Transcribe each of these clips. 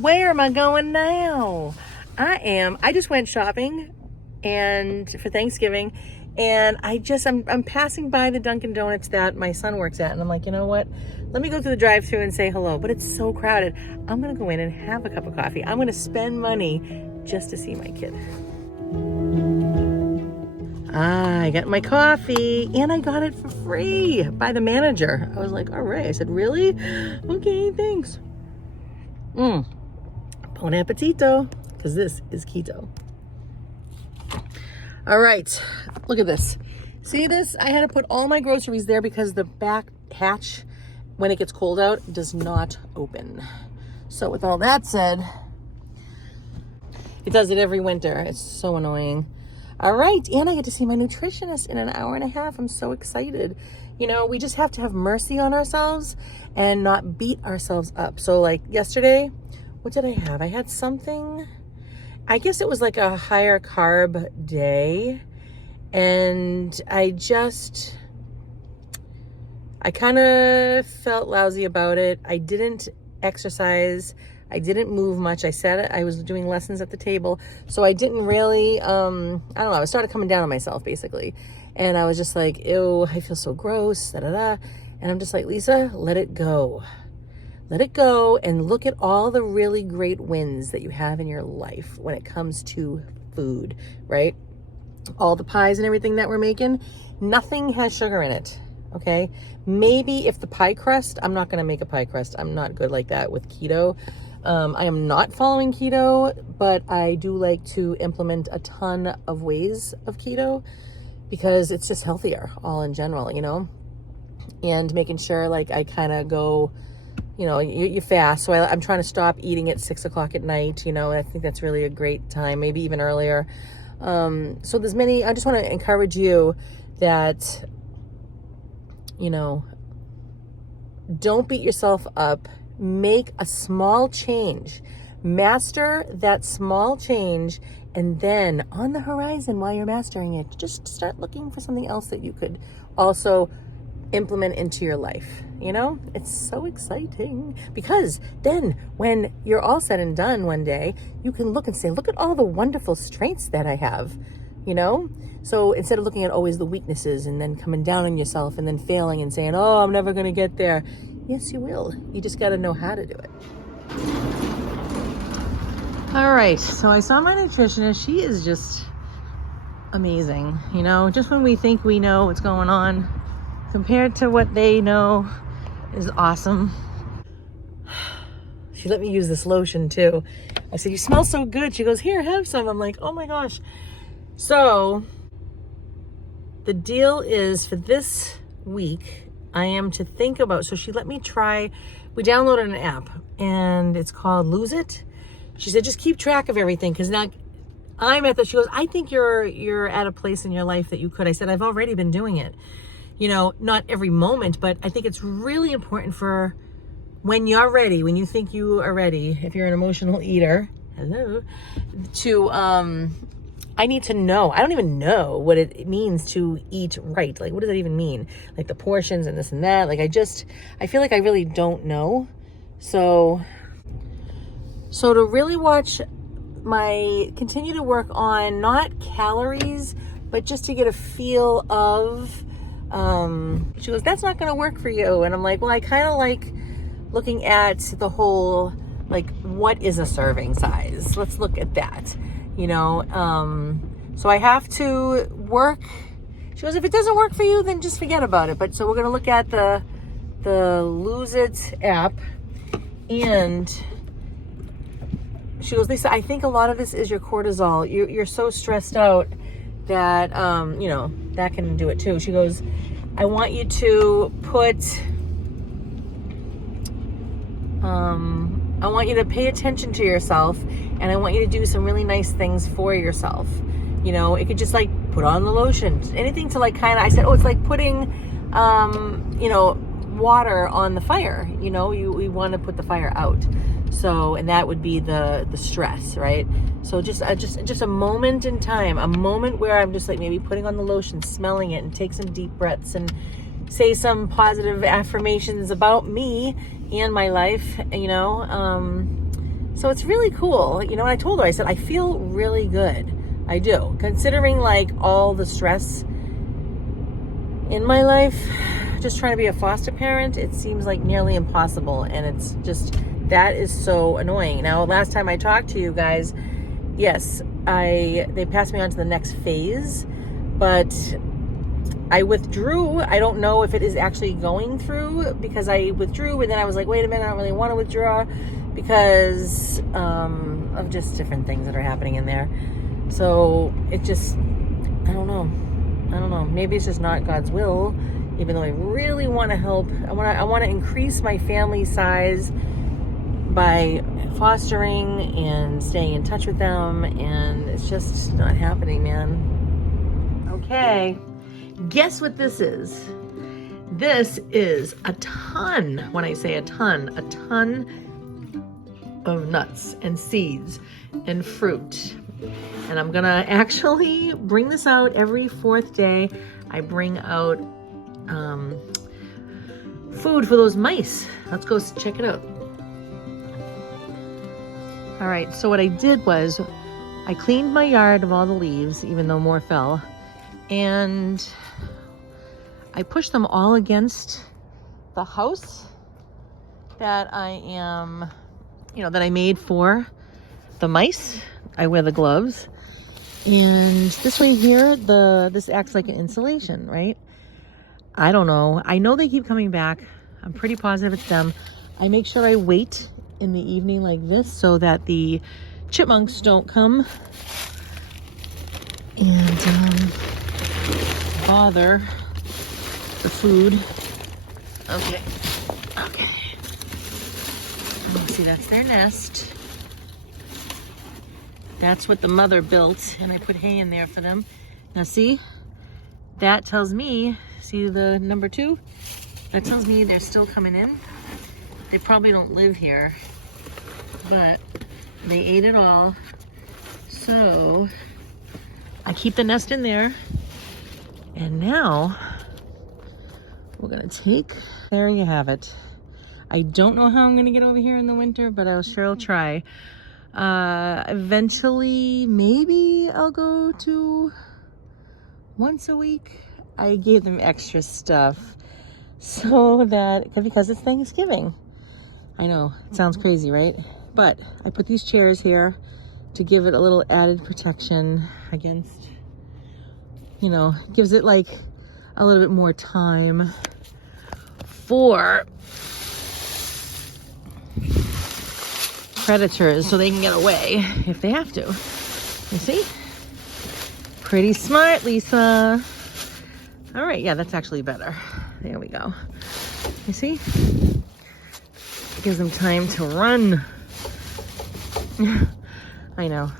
Where am I going now? I just went shopping and for Thanksgiving, and I'm passing by the Dunkin' Donuts that my son works at, and I'm like, you know what? Let me go through the drive-thru and say hello. But it's so crowded. I'm gonna go in and have a cup of coffee. I'm gonna spend money just to see my kid. I got my coffee and I got it for free by the manager. I was like, all right. I said, really? Okay, thanks. Bon appetito, because this is keto. All right, look at this. See this? I had to put all my groceries there because the back hatch, when it gets cold out, does not open. So with all that said, it does it every winter. It's so annoying. All right, and I get to see my nutritionist in an hour and a half. I'm so excited. You know, we just have to have mercy on ourselves and not beat ourselves up. So like yesterday, what did I have? I had something, I guess it was like a higher carb day. And I kind of felt lousy about it. I didn't exercise. I didn't move much. I said I was doing lessons at the table. So I didn't really, I don't know. I started coming down on myself basically. And I was just like, ew, I feel so gross, da-da-da. And I'm just like, Lisa, let it go. Let it go and look at all the really great wins that you have in your life when it comes to food, right? All the pies and everything that we're making, nothing has sugar in it, okay? Maybe if the pie crust, I'm not going to make a pie crust. I'm not good like that with keto. I am not following keto, but I do like to implement a ton of ways of keto because it's just healthier all in general, you know? And making sure like I kind of go, you know, you fast. So I'm trying to stop eating at 6 o'clock at night, you know, I think that's really a great time, maybe even earlier. So there's many, I just want to encourage you that, you know, don't beat yourself up. Make a small change, master that small change, and then on the horizon while you're mastering it, just start looking for something else that you could also implement into your life. You know, it's so exciting because then when you're all said and done one day, you can look and say, look at all the wonderful strengths that I have, you know? So instead of looking at always the weaknesses and then coming down on yourself and then failing and saying, oh, I'm never going to get there. Yes, you will. You just got to know how to do it. All right. So I saw my nutritionist. She is just amazing. You know, just when we think we know what's going on compared to what they know is awesome. She let me use this lotion too. I said, you smell so good. She goes, here, have some. I'm like, oh my gosh. So the deal is for this week, I am to think about, so she let me try, we downloaded an app and it's called Lose It. She said, just keep track of everything. Cause now I'm at she goes, I think you're at a place in your life that you could. I said, I've already been doing it. You know, not every moment, but I think it's really important for when you're ready, when you think you are ready, if you're an emotional eater, hello, to, I need to know. I don't even know what it means to eat right. Like, what does that even mean? Like the portions and this and that. Like, I feel like I really don't know. So to really continue to work on not calories, but just to get a feel of, she goes, that's not going to work for you. And I'm like, well, I kind of like looking at the whole, like, what is a serving size? Let's look at that. You know, so I have to work. She goes, if it doesn't work for you, then just forget about it. But so we're going to look at the Lose It app. And she goes, Lisa, I think a lot of this is your cortisol. You're so stressed out that, you know, that can do it too. She goes, I want you to I want you to pay attention to yourself, and I want you to do some really nice things for yourself. You know, it could just like put on the lotion, anything to like kind of, I said, oh, it's like putting, you know, water on the fire. You know, we want to put the fire out. So, and that would be the stress, right? So just a moment in time, a moment where I'm just like maybe putting on the lotion, smelling it, and take some deep breaths and say some positive affirmations about me and my life, you know. So it's really cool. You know, I told her, I said, I feel really good. I do. Considering like all the stress in my life, just trying to be a foster parent, it seems like nearly impossible. And it's just, that is so annoying. Now, last time I talked to you guys, yes, they passed me on to the next phase, but I withdrew. I don't know if it is actually going through, because I withdrew and then I was like, wait a minute, I don't really want to withdraw because of just different things that are happening in there. So it just, I don't know. Maybe it's just not God's will, even though I really want to help. I want to increase my family size by fostering and staying in touch with them, and it's just not happening, man. Okay, guess what this is? This is a ton, when I say a ton of nuts and seeds and fruit. And I'm gonna actually bring this out every 4th day. I bring out food for those mice. Let's go check it out. All right, so what I did was I cleaned my yard of all the leaves, even though more fell, and I pushed them all against the house that I am, that I made for the mice. I wear the gloves, and this way here, this acts like an insulation, right? I don't know. I know they keep coming back. I'm pretty positive it's them. I make sure I wait in the evening like this so that the chipmunks don't come and bother the food. Okay. See, that's their nest. That's what the mother built, and I put hay in there for them. Now see, that tells me, see the number 2? That tells me they're still coming in. They probably don't live here, but they ate it all. So I keep the nest in there. And now we're gonna there you have it. I don't know how I'm gonna get over here in the winter, but I'll sure try. Eventually, maybe I'll go to once a week. I gave them extra stuff so that, because it's Thanksgiving. I know, it sounds crazy, right? But I put these chairs here to give it a little added protection against, gives it like a little bit more time for predators so they can get away if they have to. You see? Pretty smart, Lisa. All right, yeah, that's actually better. There we go. You see? It gives them time to run. I know.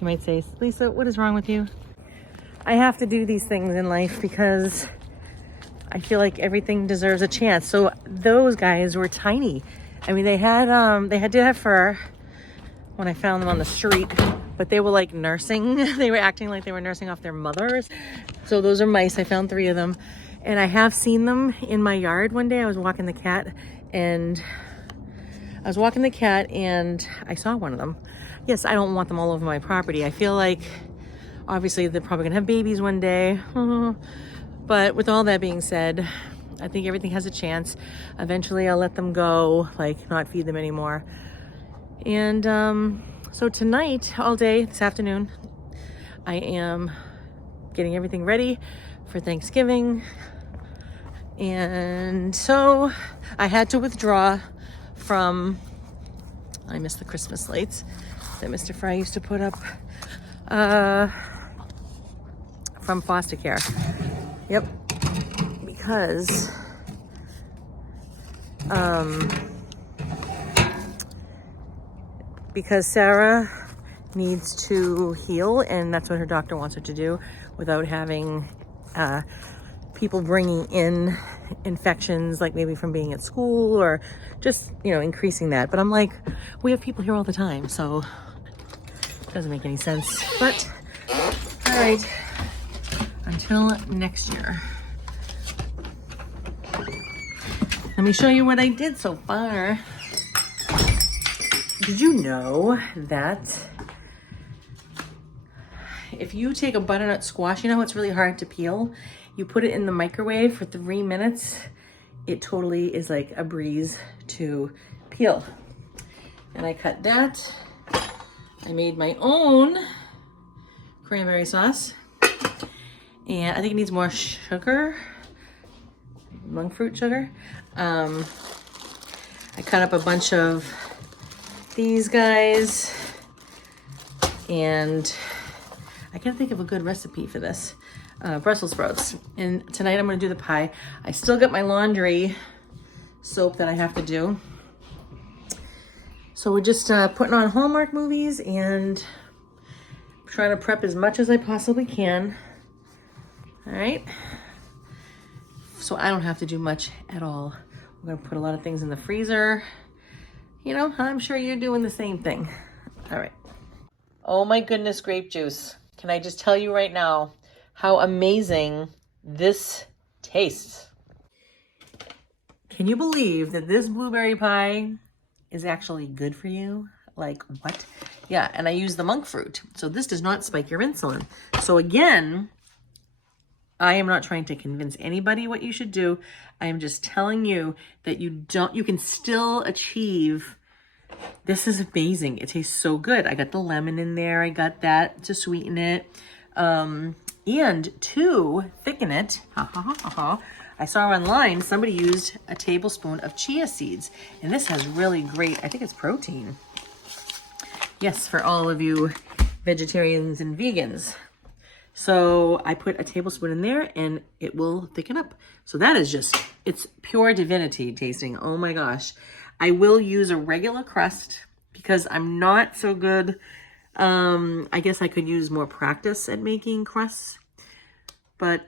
You might say, Lisa, what is wrong with you? I have to do these things in life because I feel like everything deserves a chance. So those guys were tiny. I mean, they did have fur when I found them on the street, but they were like nursing. They were acting like they were nursing off their mothers. So those are mice. I found 3 of them, and I have seen them in my yard. One day I was walking the cat, and I saw one of them. Yes, I don't want them all over my property. I feel like obviously they're probably gonna have babies one day. But with all that being said, I think everything has a chance. Eventually I'll let them go, like not feed them anymore. And so tonight, all day, this afternoon, I am getting everything ready for Thanksgiving. And so I had to withdraw from, I miss the Christmas lights that Mr. Fry used to put up from foster care. Yep. Because Sarah needs to heal, and that's what her doctor wants her to do without having people bringing in infections, like maybe from being at school or just, increasing that. But I'm like, we have people here all the time, so it doesn't make any sense. But, all right, until next year. Let me show you what I did so far. Did you know that if you take a butternut squash, you know it's really hard to peel? You put it in the microwave for 3 minutes, it totally is like a breeze to peel. And I cut that. I made my own cranberry sauce. And I think it needs more sugar, monk fruit sugar. I cut up a bunch of these guys, and I can't think of a good recipe for this. Brussels sprouts. And tonight I'm gonna do the pie. I still got my laundry soap that I have to do. So we're just putting on Hallmark movies and trying to prep as much as I possibly can. All right. So I don't have to do much at all. We're gonna put a lot of things in the freezer. You know, I'm sure you're doing the same thing. All right. Oh my goodness, grape juice. Can I just tell you right now how amazing this tastes? Can you believe that this blueberry pie is actually good for you? Like what? Yeah, and I use the monk fruit. So this does not spike your insulin. So again, I am not trying to convince anybody what you should do. I am just telling you that you can still achieve. This is amazing. It tastes so good. I got the lemon in there. I got that to sweeten it. And to thicken it, I saw online somebody used a tablespoon of chia seeds. And this has really great, I think it's protein. Yes, for all of you vegetarians and vegans. So I put a tablespoon in there and it will thicken up. So that is just, it's pure divinity tasting. Oh my gosh. I will use a regular crust because I'm not so good. I guess I could use more practice at making crusts, but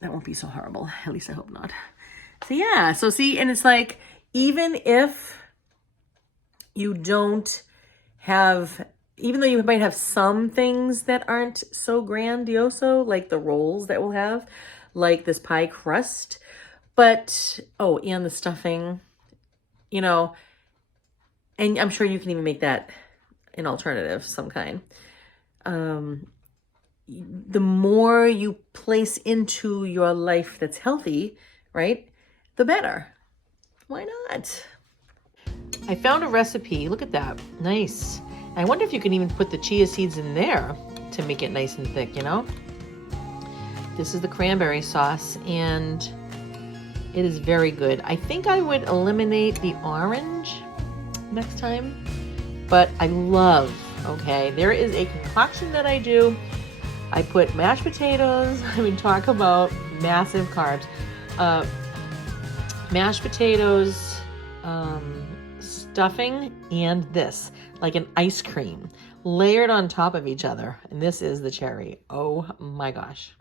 that won't be so horrible. At least I hope not. So yeah, so see, and it's like, even if you don't have, even though you might have some things that aren't so grandioso, like the rolls that we'll have, like this pie crust, but, oh, and the stuffing, you know, and I'm sure you can even make that an alternative, some kind. The more you place into your life that's healthy, right, the better. Why not? I found a recipe. Look at that. Nice. I wonder if you can even put the chia seeds in there to make it nice and thick, you know? This is the cranberry sauce, and it is very good. I think I would eliminate the orange next time, but I love, okay, there is a concoction that I do. I put mashed potatoes. I mean, talk about massive carbs. Mashed potatoes, stuffing, and this, like an ice cream, layered on top of each other. And this is the cherry. Oh my gosh.